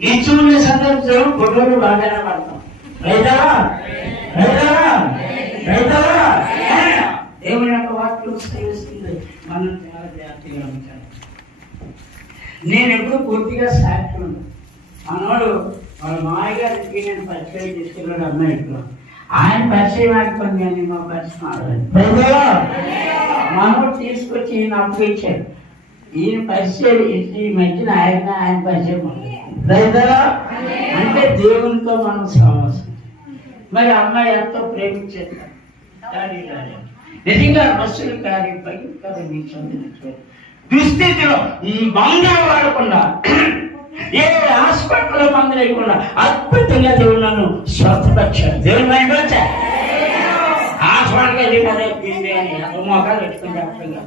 నిత్యమైన సందర్భం ఫోటోలు బాగానే పడతాం. రైతారా రైతారా రైతారా దేవుని యొక్క వాక్యం సేవిస్తుంది. మనం చాలా జాగ్రత్తగా ఉంచాలి. నేను ఎప్పుడు పూర్తిగా సాక్షి ఉన్నాను. మనోడు వాళ్ళ మామయ్య గారికి నేను పరిచయం తీసుకెళ్ళాడు అమ్మాయిలో. ఆయన పరిచయం ఆడుకొని కానీ మా పరిచయం ఆడలేదు. మనోడు తీసుకొచ్చి ఈయన అప్పించాడు. ఈయన పరిచయం ఈ మధ్యన ఆయన పరిచయం రైతారా అంటే దేవునితో మనం సహవాసం. మరి అమ్మాయి ఎంతో ప్రేమించేస్తాడు. నిజంగా బస్సులు కార్యపై కదా మీకు చదివించారు. దుస్థితిలో ఈ మందులు వాడకుండా, ఏ హాస్పిటల్లో మందులు లేకుండా అద్భుతంగా దేవుడు నన్ను స్వస్థపరిచాడు. దేవుని మైండ్ వచ్చా హాస్పిటల్కి వెళ్ళి కదా తిండి అని మొక్కలు పెట్టుకుని చెప్పండి.